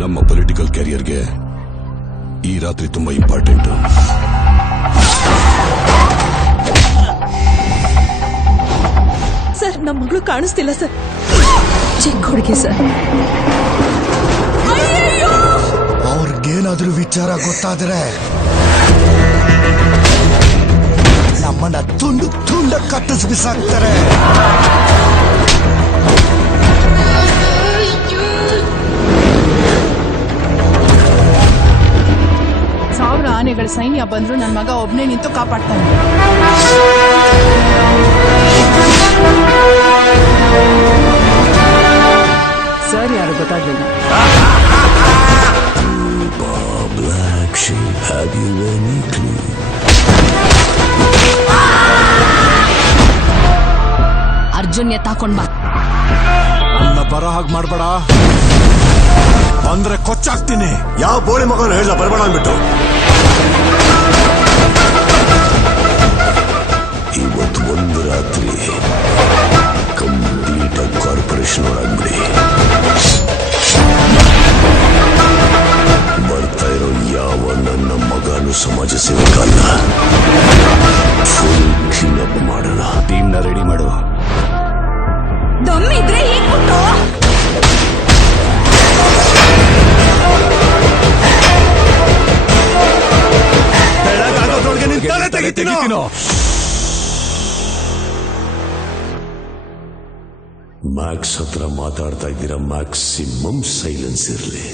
ನಮ್ಮ ಪೊಲಿಟಿಕಲ್ ಕ್ಯಾರಿಯರ್ಗೆ ಈ ರಾತ್ರಿ ತುಂಬಾ ಇಂಪಾರ್ಟೆಂಟ್. ಸರ್, ನಮ್ಮ ಮಗಳು ಕಾಣಿಸ್ತಿಲ್ಲ ಸರ್. ಚಿಕ್ಕ ಹುಡುಗಿ ಸರ್. ಅವ್ರಿಗೇನಾದ್ರೂ ವಿಚಾರ ಗೊತ್ತಾದ್ರೆ ನಮ್ಮನ್ನ ತುಂಡು ತುಂಡ ಕತ್ತಿಸಿ ಬಿಸಾಕ್ತಾರೆ. ಸಾವಿರ ಆನೆಗಳ ಸೈನ್ಯ ಬಂದ್ರು ನನ್ನ ಮಗ ಒಬ್ನೇ ನಿಂತು ಕಾಪಾಡ್ತಾನೆ. ಸರ್ ಯಾರು ಗೊತ್ತಾಗ್ಲಿಲ್ಲ. ಅರ್ಜುನ್ ಎತ್ತಾಕೊಂಡ್ ಬಾ. ನನ್ನ ಬರೋ ಹಾಗೆ ಮಾಡ್ಬೇಡ, ಅಂದ್ರೆ ಕೊಚ್ಚಾಕ್ತೀನಿ. ಯಾವ ಬೋಳಿ ಮಗನ ಹೇಳ್ದ ಬರಬೇಡ ಅಂದ್ಬಿಟ್ಟು. ಇವತ್ತು ಒಂದು ರಾತ್ರಿ ಕಂಪ್ಲೀಟ್ ಆಗಿ ಕಾರ್ಪೊರೇಷನ್ ಒಳಗ್ಬಿಡಿ. ಬರ್ತಾ ಇರೋ ಯಾವ ನನ್ನ ಮಗನು ಸಮಾಜ ಸೇವಕಲ್ಲ. ಫುಲ್ ಕ್ಲೀನಪ್ ಮಾಡೋಣ. ಟೀಮ್ನ ರೆಡಿ ಮಾಡು. ದಮ್ಮಿದ್ರೆ ಈಗ ಬಿಟ್ಟು. ಬೆಳಗಾಗೋದ್ರೊಳಗೆ ನಿನ್ ತಲೆ ತೆಗಿತೀನೋ. ಮ್ಯಾಕ್ಸ್ ಹತ್ರ ಮಾತಾಡ್ತಾ ಇದ್ದೀರಾ, ಮ್ಯಾಕ್ಸಿಮಮ್ ಸೈಲೆನ್ಸ್ ಇರಲಿ.